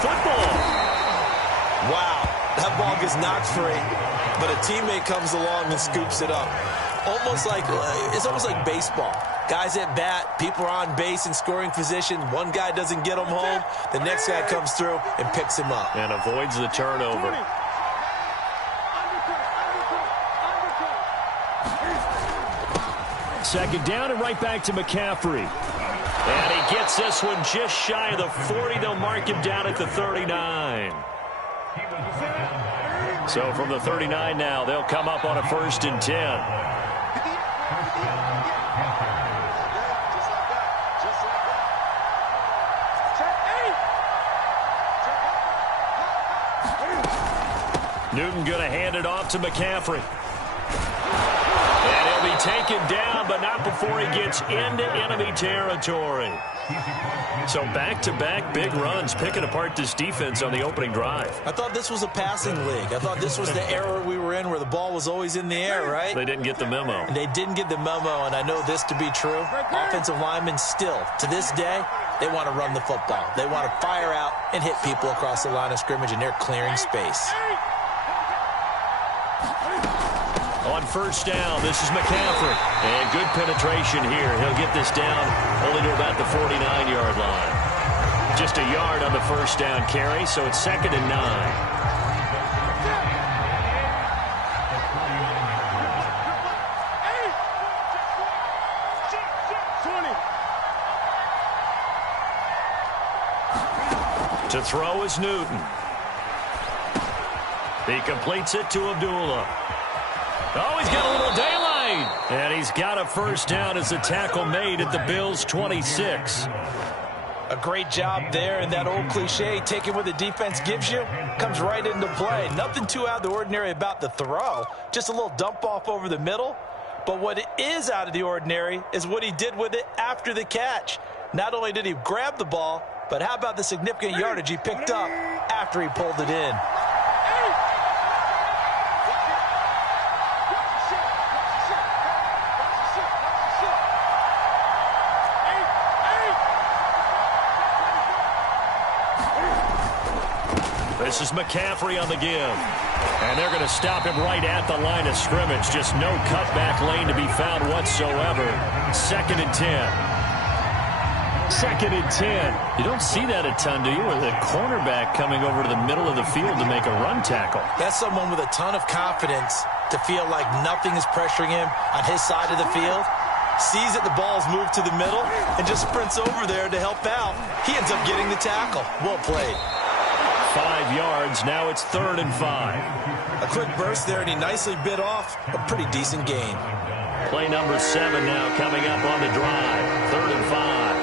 football. Wow, that ball gets knocked free, but a teammate comes along and scoops it up. It's almost like baseball. Guys at bat, people are on base in scoring position. One guy doesn't get him home. The next guy comes through and picks him up. And avoids the turnover. Second down and right back to McCaffrey. And he gets this one just shy of the 40. They'll mark him down at the 39. So from the 39 now, they'll come up on a 1st and 10. Newton going to hand it off to McCaffrey. And he'll be taken down, but not before he gets into enemy territory. So back-to-back big runs, picking apart this defense on the opening drive. I thought this was a passing league. I thought this was the era we were in where the ball was always in the air, right? They didn't get the memo. They didn't get the memo, and I know this to be true. Offensive linemen still, to this day, they want to run the football. They want to fire out and hit people across the line of scrimmage, and they're clearing space. On 1st down, this is McCaffrey. And good penetration here. He'll get this down only to about the 49-yard line. Just a yard on the 1st down carry, so it's 2nd and 9. To throw is Newton. He completes it to Abdullah. Oh, he's got a little daylight. And he's got a 1st down as the tackle made at the Bills' 26. A great job there, and that old cliche, taking what the defense gives you, comes right into play. Nothing too out of the ordinary about the throw. Just a little dump off over the middle. But what is out of the ordinary is what he did with it after the catch. Not only did he grab the ball, but how about the significant yardage he picked up after he pulled it in? This is McCaffrey on the give. And they're going to stop him right at the line of scrimmage. Just no cutback lane to be found whatsoever. 2nd and 10. 2nd and 10. You don't see that a ton, do you? With a cornerback coming over to the middle of the field to make a run tackle. That's someone with a ton of confidence to feel like nothing is pressuring him on his side of the field. Sees that the ball's moved to the middle and just sprints over there to help out. He ends up getting the tackle. Well played. 5 yards. Now it's 3rd and 5. A quick burst there, and he nicely bit off a pretty decent gain. Play number 7 now coming up on the drive. 3rd and 5.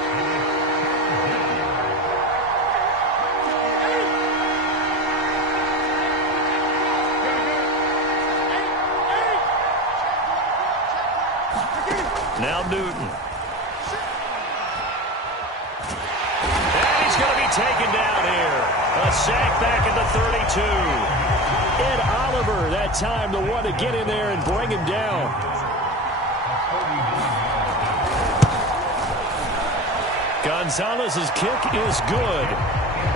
Now Newton. And he's going to be taken down here. A sack back at the 32. Ed Oliver, that time, the one to get in there and bring him down. Gonzalez's kick is good.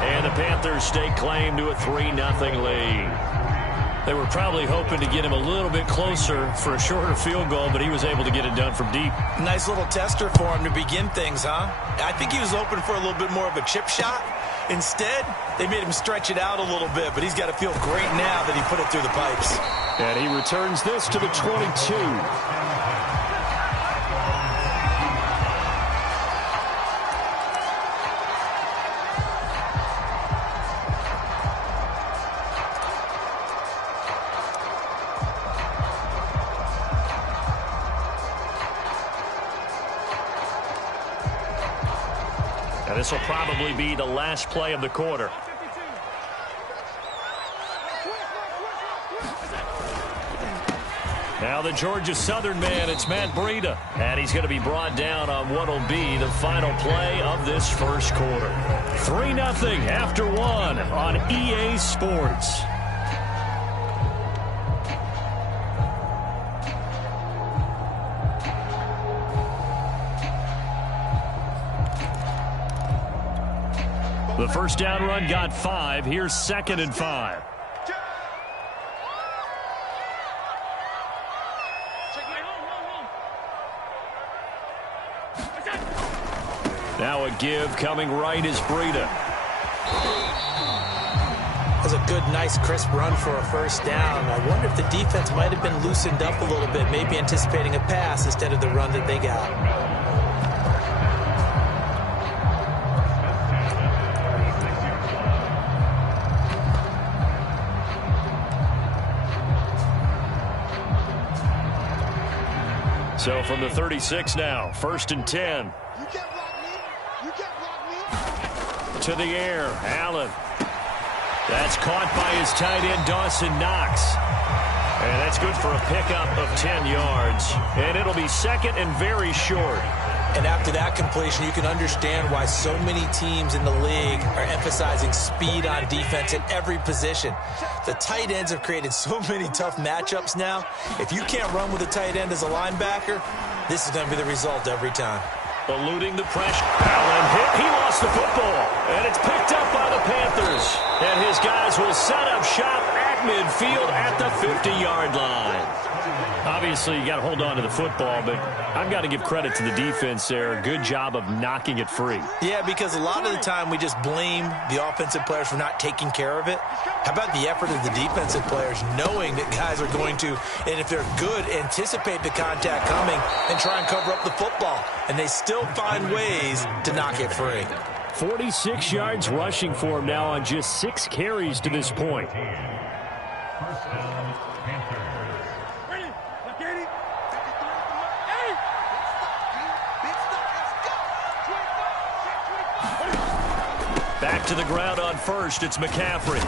And the Panthers stake claim to a 3-0 lead. They were probably hoping to get him a little bit closer for a shorter field goal, but he was able to get it done from deep. Nice little tester for him to begin things, huh? I think he was hoping for a little bit more of a chip shot. Instead, they made him stretch it out a little bit, but he's got to feel great now that he put it through the pipes. And he returns this to the 22. And this will probably be the last play of the quarter. Now the Georgia Southern man, it's Matt Breida. And he's going to be brought down on what will be the final play of this first quarter. 3-0 after 1 on EA Sports. The first down run got 5. Here's 2nd and 5. Now a give coming right is Breida. That's a good, nice, crisp run for a first down. I wonder if the defense might have been loosened up a little bit, maybe anticipating a pass instead of the run that they got. So from the 36 now, 1st and 10. To the air, Allen. That's caught by his tight end, Dawson Knox. And that's good for a pickup of 10 yards. And it'll be 2nd and very short. And after that completion, you can understand why so many teams in the league are emphasizing speed on defense at every position. The tight ends have created so many tough matchups now. If you can't run with a tight end as a linebacker, this is going to be the result every time. Eluding the pressure. Allen hit. He lost the football. And it's picked up by the Panthers. And his guys will set up shop at midfield at the 50-yard line. Obviously, you got to hold on to the football, but I've got to give credit to the defense there. A good job of knocking it free. Yeah, because a lot of the time we just blame the offensive players for not taking care of it. How about the effort of the defensive players knowing that guys are going to, and if they're good, anticipate the contact coming and try and cover up the football. And they still find ways to knock it free. 46 yards rushing for him now on just 6 carries to this point. Back to the ground on 1st. It's McCaffrey.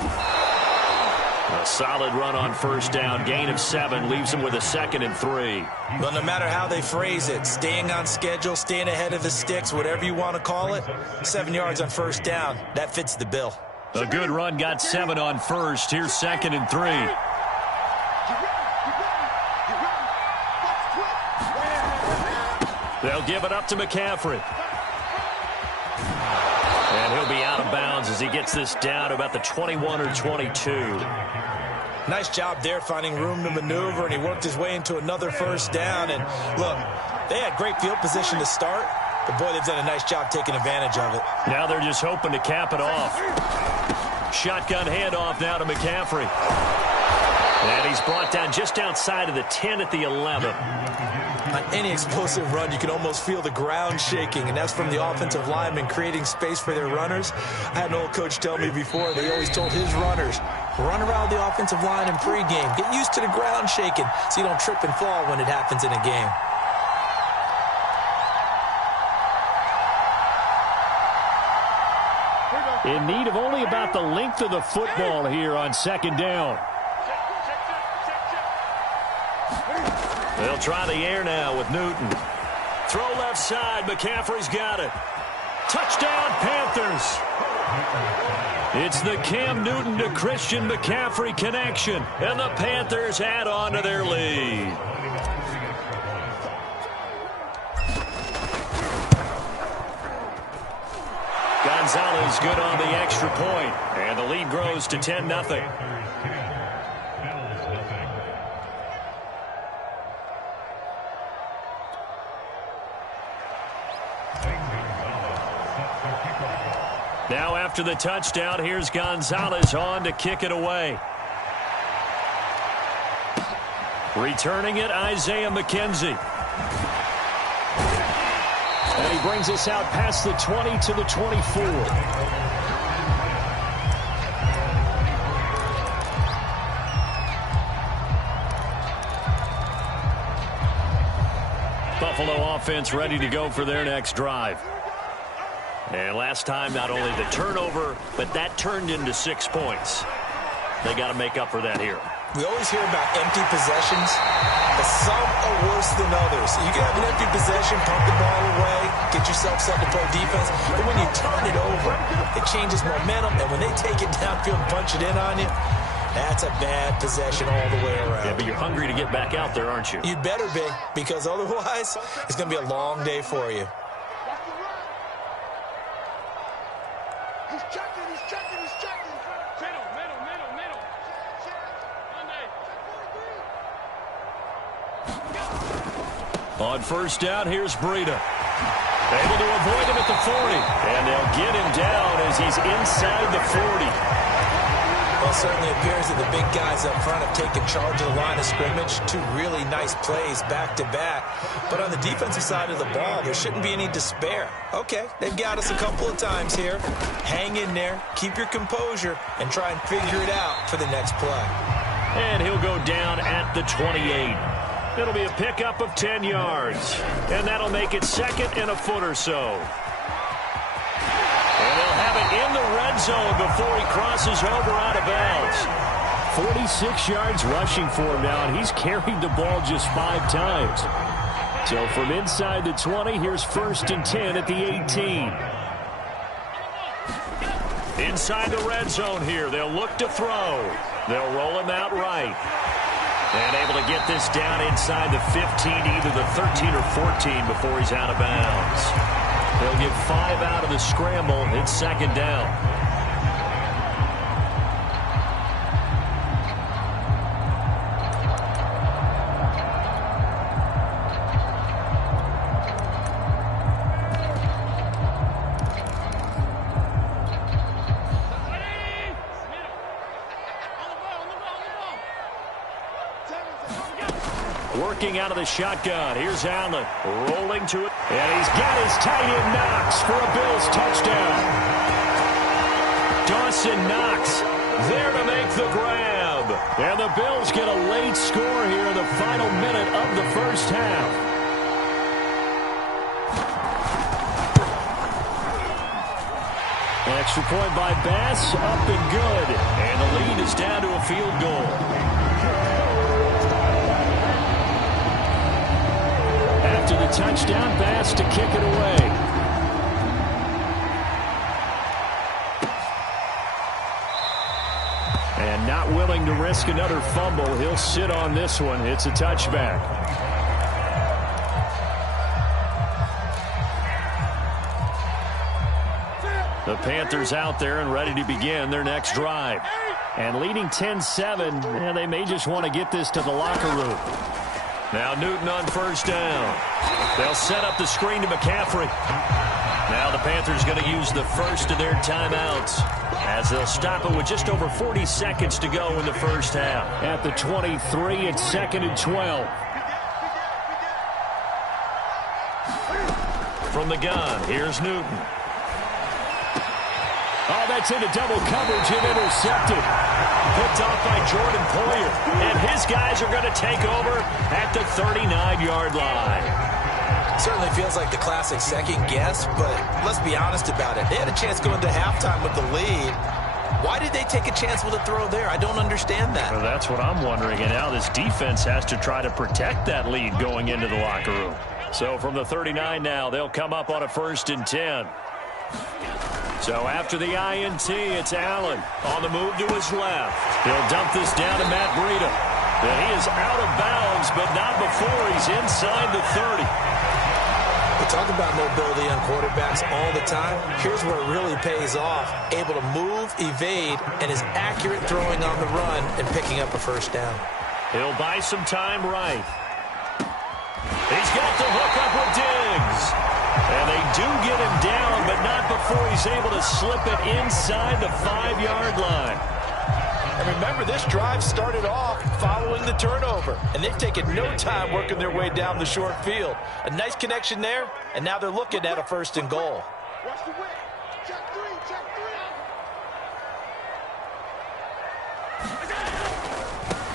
A solid run on 1st down. Gain of 7 leaves him with a 2nd and 3. Well, no matter how they phrase it, staying on schedule, staying ahead of the sticks, whatever you want to call it, 7 yards on 1st down, that fits the bill. A good run got 7 on 1st. Here's 2nd and 3. They'll give it up to McCaffrey. And he'll be out of bounds as he gets this down to about the 21 or 22. Nice job there finding room to maneuver, and he worked his way into another 1st down. And look, they had great field position to start, but boy, they've done a nice job taking advantage of it. Now they're just hoping to cap it off. Shotgun handoff now to McCaffrey. And he's brought down just outside of the 10 at the 11. On any explosive run, you can almost feel the ground shaking, and that's from the offensive linemen creating space for their runners. I had an old coach tell me before, they always told his runners, run around the offensive line in pregame. Get used to the ground shaking so you don't trip and fall when it happens in a game. In need of only about the length of the football here on 2nd down. They'll try the air now with Newton. Throw left side. McCaffrey's got it. Touchdown, Panthers. It's the Cam Newton to Christian McCaffrey connection. And the Panthers add on to their lead. Gonzalez good on the extra point. And the lead grows to 10-0. Now after the touchdown, here's Gonzalez on to kick it away. Returning it, Isaiah McKenzie. And he brings us out past the 20 to the 24. Buffalo offense ready to go for their next drive. And last time, not only the turnover, but that turned into 6 points. They got to make up for that here. We always hear about empty possessions, but some are worse than others. You can have an empty possession, pump the ball away, get yourself set to play defense, but when you turn it over, it changes momentum, and when they take it downfield and punch it in on you, that's a bad possession all the way around. Yeah, but you're hungry to get back out there, aren't you? You'd better be, because otherwise, it's going to be a long day for you. He's On first down, here's Breida. Able to avoid him at the 40. And they'll get him down as he's inside the 40. Well, it certainly appears that the big guys up front have taken charge of the line of scrimmage. Two really nice plays back-to-back. But on the defensive side of the ball, there shouldn't be any despair. Okay, they've got us a couple of times here. Hang in there, keep your composure, and try and figure it out for the next play. And he'll go down at the 28. It'll be a pickup of 10 yards. And that'll make it second and a foot or so. And they'll have it in the red zone before he crosses over out of bounds. 46 yards rushing for him now, and he's carried the ball just 5 times. So from inside the 20, here's first and 10 at the 18. Inside the red zone here, they'll look to throw. They'll roll him out right. And able to get this down inside the 15, either the 13 or 14 before he's out of bounds. They'll get 5 out of the scramble. It's second down. Working out of the shotgun. Here's Allen rolling to it. And he's got his tight end Knox for a Bills touchdown. Dawson Knox there to make the grab. And the Bills get a late score here in the final minute of the first half. Extra point by Bass, up and good. And the lead is down to a field goal. After the touchdown, Bass to kick it away. And not willing to risk another fumble, he'll sit on this one. It's a touchback. The Panthers out there and ready to begin their next drive. And leading 10-7, and they may just want to get this to the locker room. Now Newton on first down. They'll set up the screen to McCaffrey. Now the Panthers going to use the first of their timeouts as they'll stop it with just over 40 seconds to go in the first half. At the 23, it's second and 12. From the gun, here's Newton. Oh, that's into double coverage and intercepted. Picked off by Jordan Poyer. And his guys are going to take over at the 39-yard line. Certainly feels like the classic second guess, but let's be honest about it. They had a chance going to halftime with the lead. Why did they take a chance with a throw there? I don't understand that. Well, that's what I'm wondering. And now this defense has to try to protect that lead going into the locker room. So from the 39 now, they'll come up on a first and 10. So after the INT, it's Allen on the move to his left. He'll dump this down to Matt Breida. And he is out of bounds, but not before he's inside the 30. We talk about mobility on quarterbacks all the time. Here's where it really pays off. Able to move, evade, and is accurate throwing on the run and picking up a first down. He'll buy some time right. He's got the hook up with Diggs. And they do get him down, but not before he's able to slip it inside the 5-yard line. And remember, this drive started off following the turnover, and they've taken no time working their way down the short field. A nice connection there, and now they're looking at a first and goal. Watch the whip. Check three.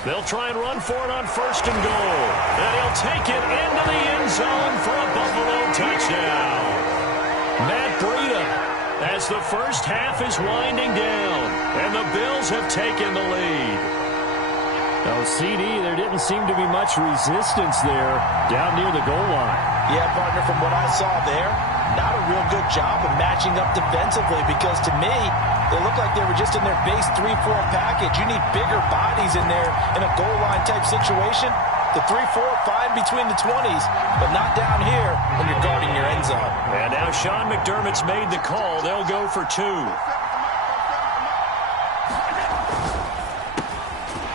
They'll try and run for it on first and goal. And he'll take it into the end zone for a Buffalo touchdown. Matt Breida, as the first half is winding down, and the Bills have taken the lead. Oh, CD, there didn't seem to be much resistance there down near the goal line. Yeah, partner, from what I saw there, not a real good job of matching up defensively, because to me, they look like they were just in their base 3-4 package. You need bigger bodies in there in a goal line type situation. The 3-4 fine between the 20s, but not down here when you're guarding your end zone. And now Sean McDermott's made the call. They'll go for 2.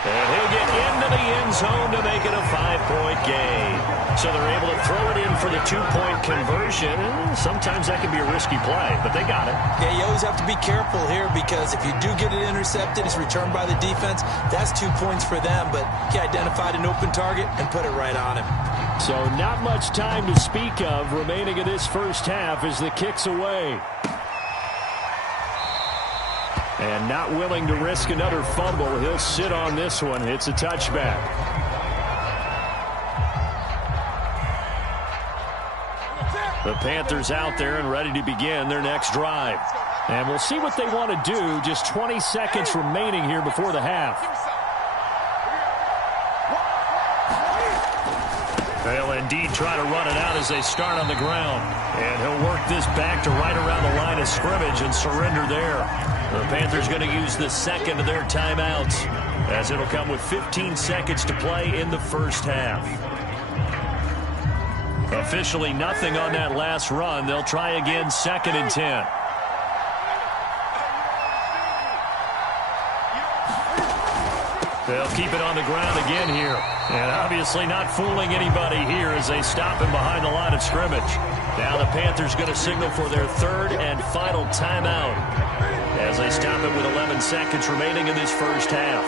And he'll get into the end home to make it a 5-point game. So they're able to throw it in for the 2-point conversion. Sometimes that can be a risky play, but they got it. Yeah, you always have to be careful here because if you do get it intercepted, it's returned by the defense. That's 2 points for them, but he identified an open target and put it right on him. So not much time to speak of remaining in this first half as the kick's away. And not willing to risk another fumble. He'll sit on this one. It's a touchback. The Panthers out there and ready to begin their next drive. And we'll see what they want to do. Just 20 seconds remaining here before the half. They'll indeed try to run it out as they start on the ground. And he'll work this back to right around the line of scrimmage and surrender there. The Panthers going to use the second of their timeouts as it'll come with 15 seconds to play in the first half. Officially nothing on that last run. They'll try again, 2nd and 10. They'll keep it on the ground again here. And obviously not fooling anybody here as they stop him behind the line of scrimmage. Now the Panthers going to signal for their 3rd and final timeout as they stop it with 11 seconds remaining in this first half.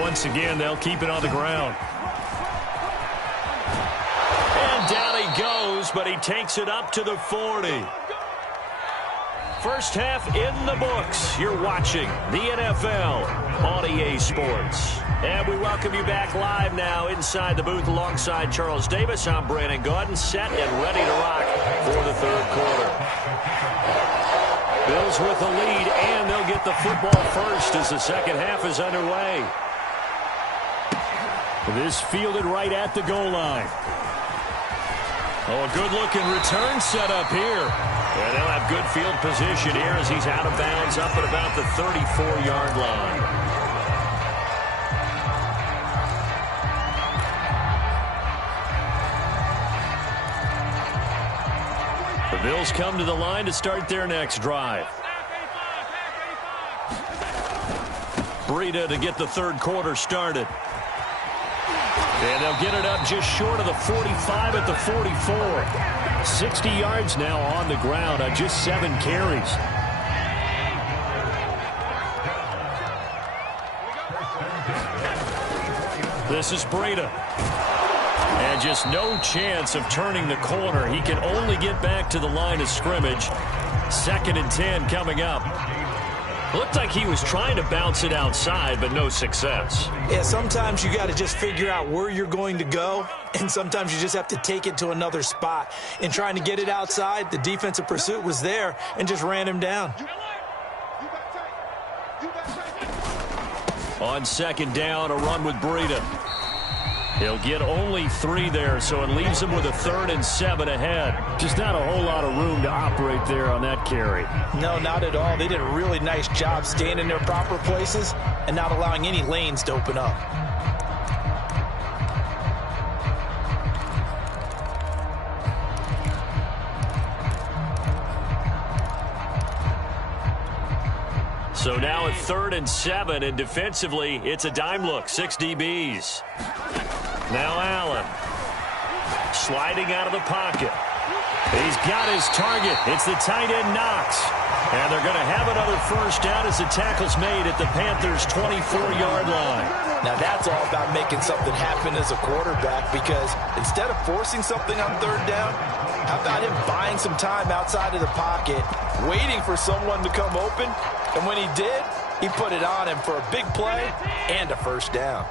Once again, they'll keep it on the ground. And down he goes, but he takes it up to the 40. First half in the books. You're watching the NFL on EA Sports. And we welcome you back live now inside the booth alongside Charles Davis. I'm Brandon Gaudin, set and ready to rock for the 3rd quarter. Bills with the lead, and they'll get the football first as the second half is underway. This fielded right at the goal line. Oh, a good-looking return set up here. And they'll have good field position here as he's out of bounds up at about the 34-yard line. The Bills come to the line to start their next drive. Breida to get the 3rd quarter started. And they'll get it up just short of the 45 at the 44. 60 yards now on the ground on just 7 carries. This is Breida. And just no chance of turning the corner. He can only get back to the line of scrimmage. 2nd and 10 coming up. Looked like he was trying to bounce it outside, but no success. Yeah, sometimes you got to just figure out where you're going to go, and sometimes you just have to take it to another spot. In trying to get it outside, the defensive pursuit was there and just ran him down. On 2nd down, a run with Breida. He'll get only 3 there, so it leaves him with a 3rd and 7 ahead. Just not a whole lot of room to operate there on that carry. No, not at all. They did a really nice job staying in their proper places and not allowing any lanes to open up. So now at 3rd and 7, and defensively, it's a dime look, 6 DBs. Now Allen, sliding out of the pocket. He's got his target. It's the tight end Knox. And they're going to have another first down as the tackle's made at the Panthers' 24-yard line. Now that's all about making something happen as a quarterback, because instead of forcing something on 3rd down, how about him buying some time outside of the pocket, waiting for someone to come open, and when he did, he put it on him for a big play and a first down.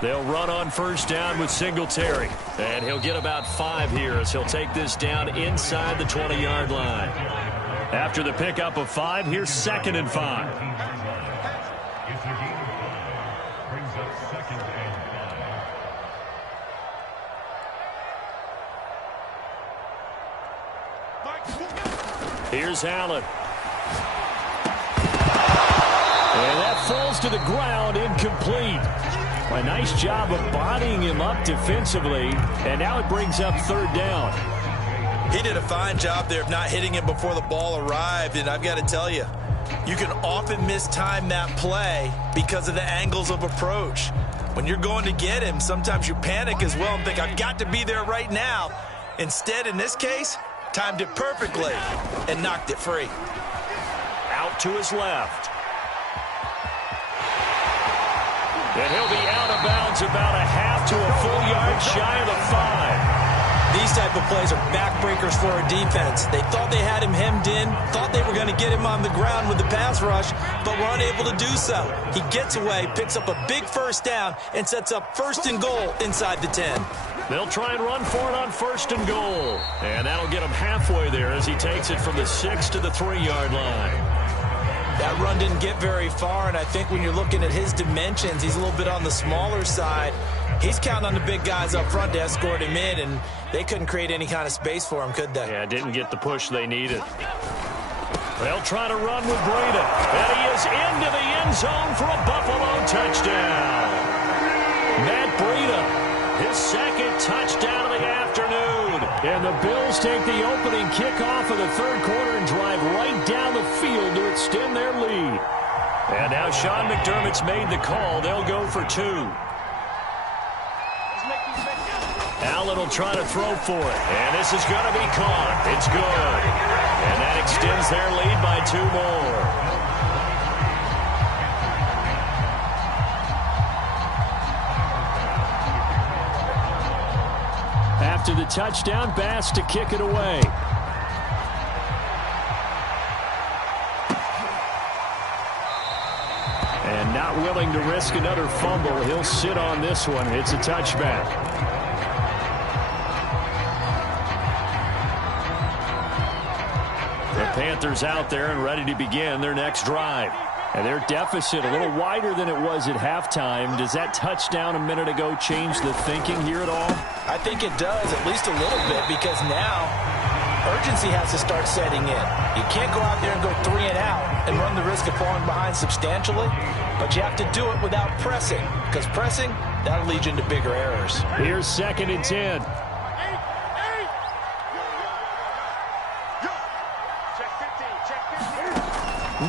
They'll run on first down with Singletary. And he'll get about 5 here as he'll take this down inside the 20-yard line. After the pickup of 5, here's 2nd and 5. Here's Allen. And that falls to the ground, incomplete. A nice job of bodying him up defensively, and now it brings up 3rd down. He did a fine job there of not hitting him before the ball arrived, and I've got to tell you, you can often mistime that play because of the angles of approach. When you're going to get him, sometimes you panic as well and think, I've got to be there right now. Instead, in this case, timed it perfectly and knocked it free. Out to his left. And he'll be out of bounds about a half to a full yard shy of the 5. These type of plays are backbreakers for a defense. They thought they had him hemmed in, thought they were going to get him on the ground with the pass rush, but were unable to do so. He gets away, picks up a big first down, and sets up 1st and goal inside the 10. They'll try and run for it on 1st and goal. And that'll get him halfway there as he takes it from the 6 to the 3-yard line. That run didn't get very far, and I think when you're looking at his dimensions, he's a little bit on the smaller side. He's counting on the big guys up front to escort him in, and they couldn't create any kind of space for him, could they? Yeah, didn't get the push they needed. They'll try to run with Breida, and he is into the end zone for a Buffalo touchdown. Matt Breida, his 2nd touchdown of the afternoon. And the Bills take the opening kickoff of the 3rd quarter and drive right down the field to extend their lead. And now Sean McDermott's made the call. They'll go for 2. Allen will try to throw for it. And this is going to be caught. It's good. And that extends their lead by 2 more. After the touchdown, Bass to kick it away. And not willing to risk another fumble. He'll sit on this one. It's a touchback. The Panthers out there and ready to begin their next drive. And their deficit a little wider than it was at halftime. Does that touchdown a minute ago change the thinking here at all? I think it does, at least a little bit, because now urgency has to start setting in. You can't go out there and go 3 and out and run the risk of falling behind substantially, but you have to do it without pressing, because pressing, that'll lead you into bigger errors. Here's 2nd and 10.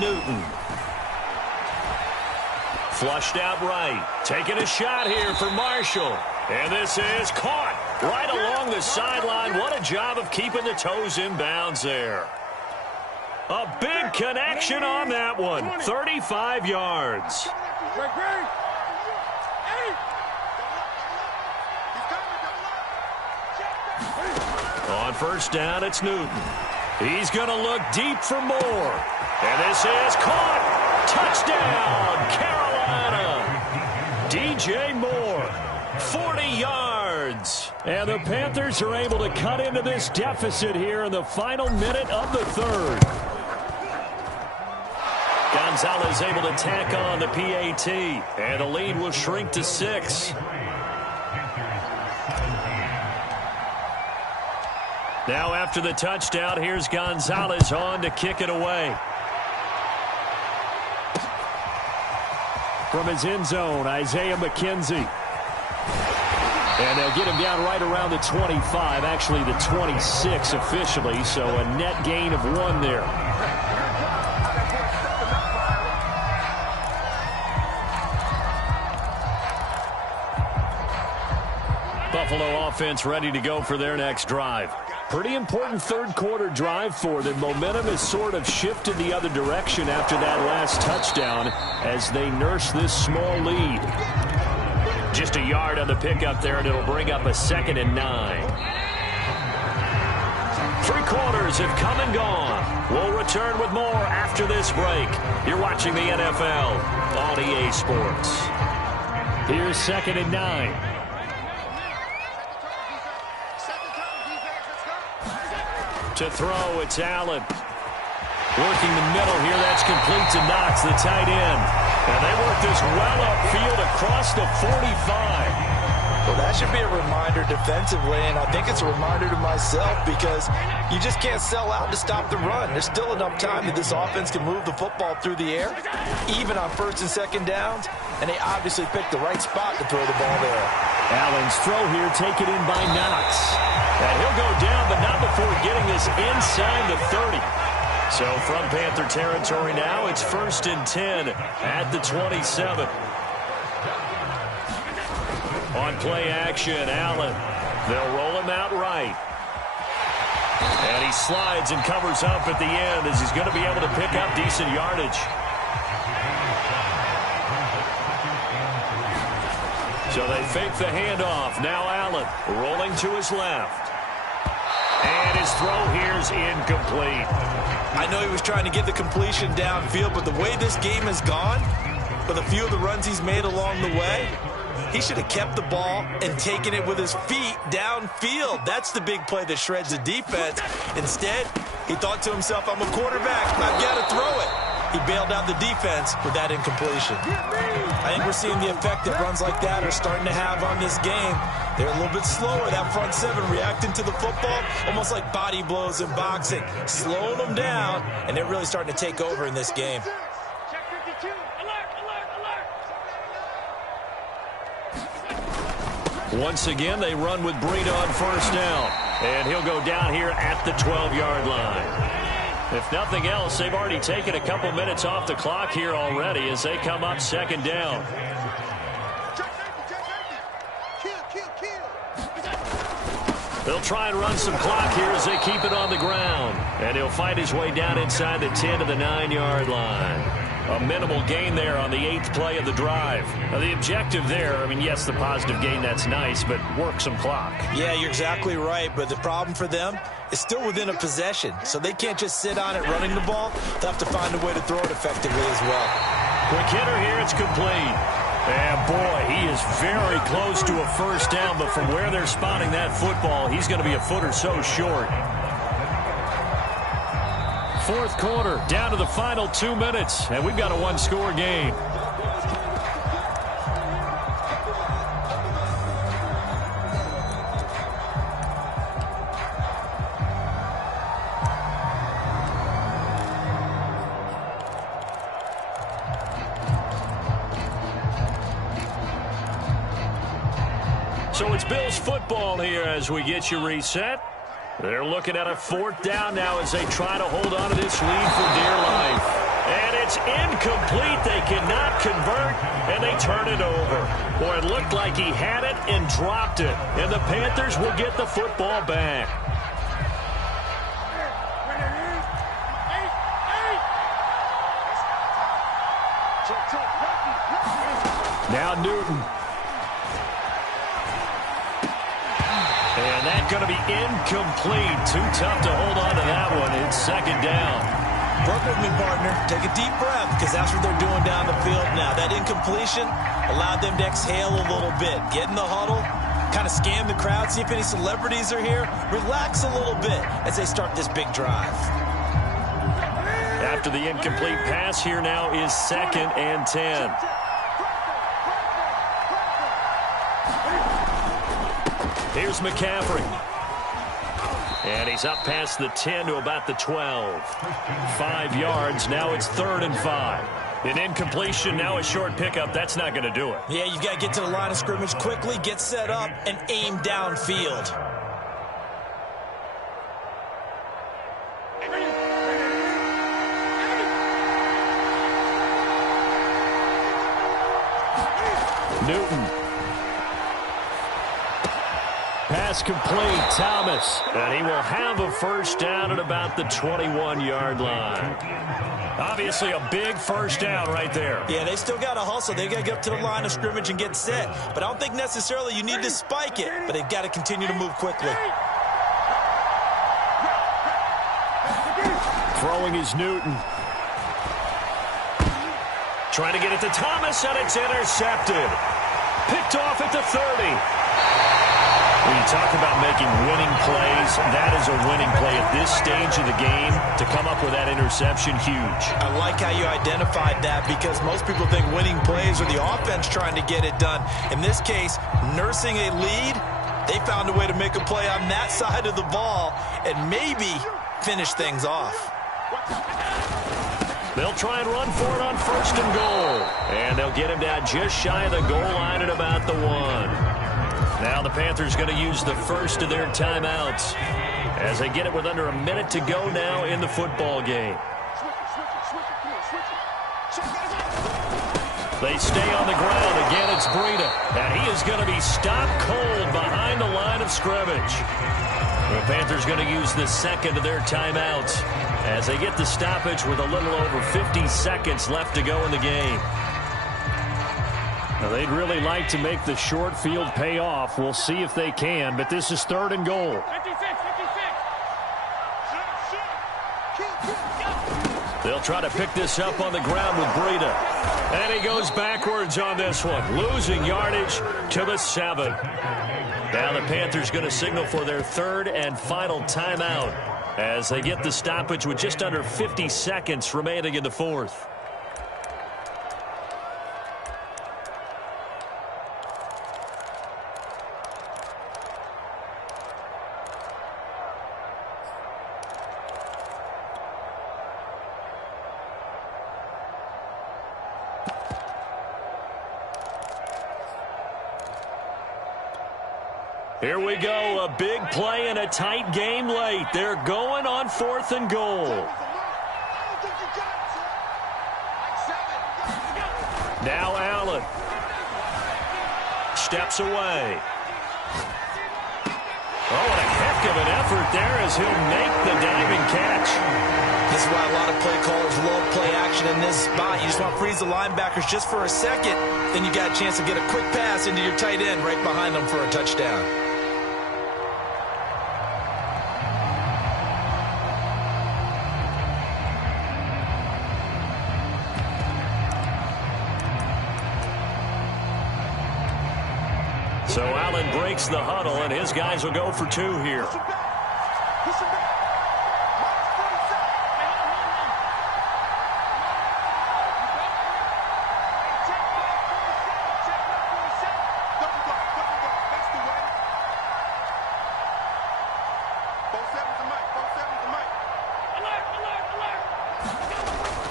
Newton. Flushed out right. Taking a shot here for Marshall. And this is caught right along the sideline. What a job of keeping the toes in bounds there. A big connection on that one. 35 yards. On 1st down, it's Newton. He's going to look deep for more. And this is caught. Touchdown, Carolina. DJ Moore, 40 yards. And the Panthers are able to cut into this deficit here in the final minute of the 3rd. Gonzalez able to tack on the PAT. And the lead will shrink to 6. Now after the touchdown, here's Gonzalez on to kick it away. From his end zone, Isaiah McKenzie. And they'll get him down right around the 25, actually the 26 officially, so a net gain of 1 there. Buffalo offense ready to go for their next drive. Pretty important 3rd quarter drive for them. Momentum has sort of shifted the other direction after that last touchdown as they nurse this small lead. Just a yard on the pickup there, and it'll bring up a 2nd and 9. 3 quarters have come and gone. We'll return with more after this break. You're watching the NFL on EA Sports. Here's 2nd and 9. To throw, it's Allen. Working the middle here, that's complete to Knox, the tight end. And they work this well upfield across the 45. Well, that should be a reminder defensively, and I think it's a reminder to myself because you just can't sell out to stop the run. There's still enough time that this offense can move the football through the air, even on 1st and 2nd downs, and they obviously picked the right spot to throw the ball there. Allen's throw here taken in by Knox. And he'll go down, but not before getting this inside the 30. So from Panther territory now, it's 1st and 10 at the 27. On play action, Allen. They'll roll him out right. And he slides and covers up at the end as he's going to be able to pick up decent yardage. So they fake the handoff. Now Allen rolling to his left. And his throw here's incomplete. I know he was trying to get the completion downfield, but the way this game has gone, with a few of the runs he's made along the way, he should have kept the ball and taken it with his feet downfield. That's the big play that shreds the defense. Instead, he thought to himself, I'm a quarterback, I've got to throw it. He bailed out the defense with that incompletion. I think we're seeing the effect that runs like that are starting to have on this game. They're a little bit slower, that front seven, reacting to the football, almost like body blows in boxing, slowing them down, and they're really starting to take over in this game. Check 52. Alert, alert, alert. Once again, they run with Breida on 1st down. And he'll go down here at the 12-yard line. If nothing else, they've already taken a couple minutes off the clock here already as they come up 2nd down. They'll try and run some clock here as they keep it on the ground. And he'll fight his way down inside the 10 to the 9-yard line. A minimal gain there on the 8th play of the drive. Now, the objective there, I mean, yes, the positive gain, that's nice, but work some clock. Yeah, you're exactly right, but the problem for them is still within a possession, so they can't just sit on it running the ball. They'll have to find a way to throw it effectively as well. Quick hitter here, it's complete. And, boy, he is very close to a 1st down, but from where they're spotting that football, he's going to be a foot or so short. 4th quarter, down to the final 2 minutes, and we've got a one-score game. So it's Bills football here as we get you reset. They're looking at a 4th down now as they try to hold on to this lead for dear life. And it's incomplete. They cannot convert, and they turn it over. Boy, it looked like he had it and dropped it. And the Panthers will get the football back. Now Newton. And that's going to be incomplete. Too tough to hold on to that one. It's 2nd down. Work with me, partner. Take a deep breath, because that's what they're doing down the field now. That incompletion allowed them to exhale a little bit. Get in the huddle, kind of scan the crowd, see if any celebrities are here. Relax a little bit as they start this big drive. After the incomplete pass, here now is 2nd and 10. Here's McCaffrey. And he's up past the 10 to about the 12. 5 yards. Now it's 3rd and 5. An incompletion, now a short pickup. That's not going to do it. Yeah, you've got to get to the line of scrimmage quickly, get set up, and aim downfield. Newton. Pass complete, Thomas. And he will have a 1st down at about the 21-yard line. Obviously a big 1st down right there. Yeah, they still got to hustle. They got to get up to the line of scrimmage and get set. But I don't think necessarily you need to spike it, but they've got to continue to move quickly. Throwing is Newton. Trying to get it to Thomas, and it's intercepted. Picked off at the 30. When you talk about making winning plays, that is a winning play at this stage of the game. To come up with that interception, huge. I like how you identified that, because most people think winning plays are the offense trying to get it done. In this case, nursing a lead, they found a way to make a play on that side of the ball and maybe finish things off. They'll try and run for it on 1st and goal. And they'll get him down just shy of the goal line at about the 1. Now the Panthers going to use the first of their timeouts as they get it with under a minute to go now in the football game. They stay on the ground. Again, it's Breida. And he is going to be stopped cold behind the line of scrimmage. The Panthers going to use the second of their timeouts as they get the stoppage with a little over 50 seconds left to go in the game. Now, they'd really like to make the short field pay off. We'll see if they can, but this is 3rd and goal. 56. They'll try to pick this up on the ground with Breida. And he goes backwards on this one, losing yardage to the 7. Now the Panthers going to signal for their 3rd and final timeout as they get the stoppage with just under 50 seconds remaining in the 4th. Here we go, a big play in a tight game late. They're going on 4th and goal. Now Allen steps away. Oh, what a heck of an effort there as he'll make the diving catch. This is why a lot of play callers love play action in this spot. You just want to freeze the linebackers just for a second. Then you got a chance to get a quick pass into your tight end right behind them for a touchdown. So Allen breaks the huddle, and his guys will go for 2 here.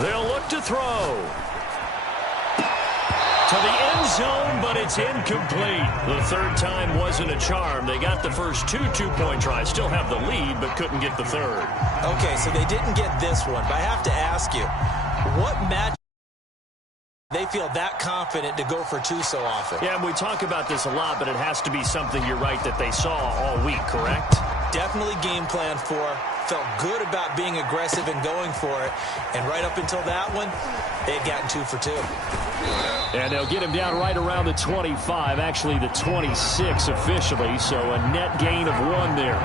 They'll look to throw. To the end zone, but it's incomplete. The 3rd time wasn't a charm. They got the first 2 two-point tries. Still have the lead, but couldn't get the 3rd. Okay, so they didn't get this one, but I have to ask you, what match they feel that confident to go for 2 so often? Yeah, and we talk about this a lot, but it has to be something, you're right, that they saw all week, correct? Definitely game plan for. Felt good about being aggressive and going for it. And right up until that one, they had gotten 2 for 2. And they'll get him down right around the 25, actually the 26 officially, so a net gain of 1 there.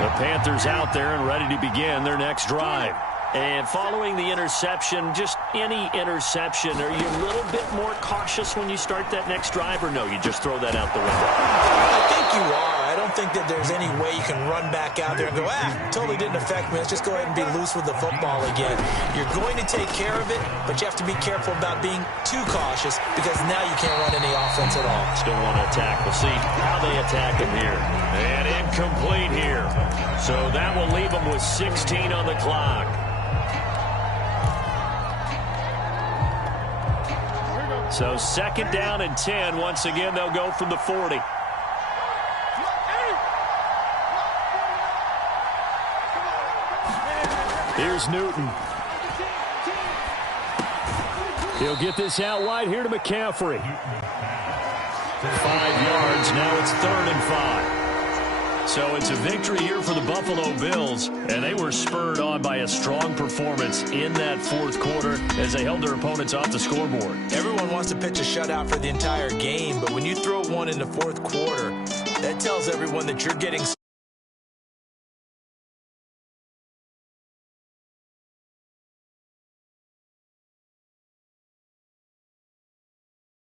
The Panthers out there and ready to begin their next drive. And following the interception, just any interception, are you a little bit more cautious when you start that next drive, or no, you just throw that out the window? I think you are. I don't think that there's any way you can run back out there and go, totally didn't affect me. Let's just go ahead and be loose with the football again. You're going to take care of it, but you have to be careful about being too cautious because now you can't run any offense at all. Still want to attack. We'll see how they attack him here. And incomplete here. So that will leave them with 16 on the clock. So 2nd down and 10. Once again, they'll go from the 40. Here's Newton. He'll get this out wide here to McCaffrey. 5 yards. Now it's 3rd and 5. So it's a victory here for the Buffalo Bills, and they were spurred on by a strong performance in that 4th quarter as they held their opponents off the scoreboard. Everyone wants to pitch a shutout for the entire game, but when you throw one in the 4th quarter, that tells everyone that you're getting